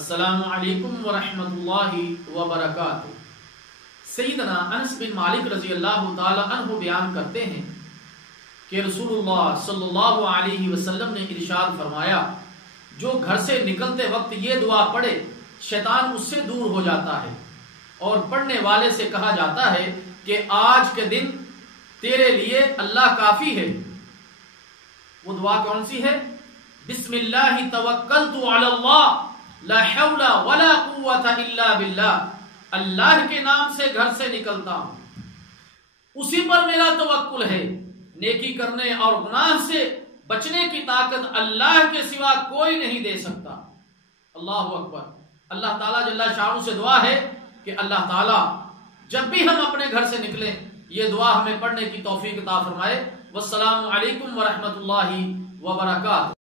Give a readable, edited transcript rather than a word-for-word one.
السلام علیکم ورحمۃ اللہ وبرکاتہ۔ سیدنا انس بن مالک رضی اللہ تعالی عنہ بیان کرتے ہیں کہ رسول اللہ صلی اللہ علیہ وسلم نے ارشاد فرمایا، جو گھر سے نکلتے وقت یہ دعا پڑھے شیطان اس سے دور ہو جاتا ہے، اور پڑھنے والے سے کہا جاتا ہے کہ آج کے دن تیرے لیے اللہ کافی ہے۔ وہ دعا کون سی ہے؟ بسم اللہ توکلت علی اللہ لا حول ولا قوت الا باللہ، اللہ کے نام سے گھر سے نکلتا ہوں، اسی پر میرا توکل ہے، نیکی کرنے اور گناہ سے بچنے کی طاقت اللہ کے سوا کوئی نہیں دے سکتا۔ اللہ اکبر۔ اللہ تعالیٰ جل شانہ سے دعا ہے کہ اللہ تعالیٰ جب بھی ہم اپنے گھر سے نکلیں یہ دعا ہمیں پڑھنے کی توفیق عطا فرمائے۔ والسلام علیکم ورحمۃ اللہ وبرکاتہ۔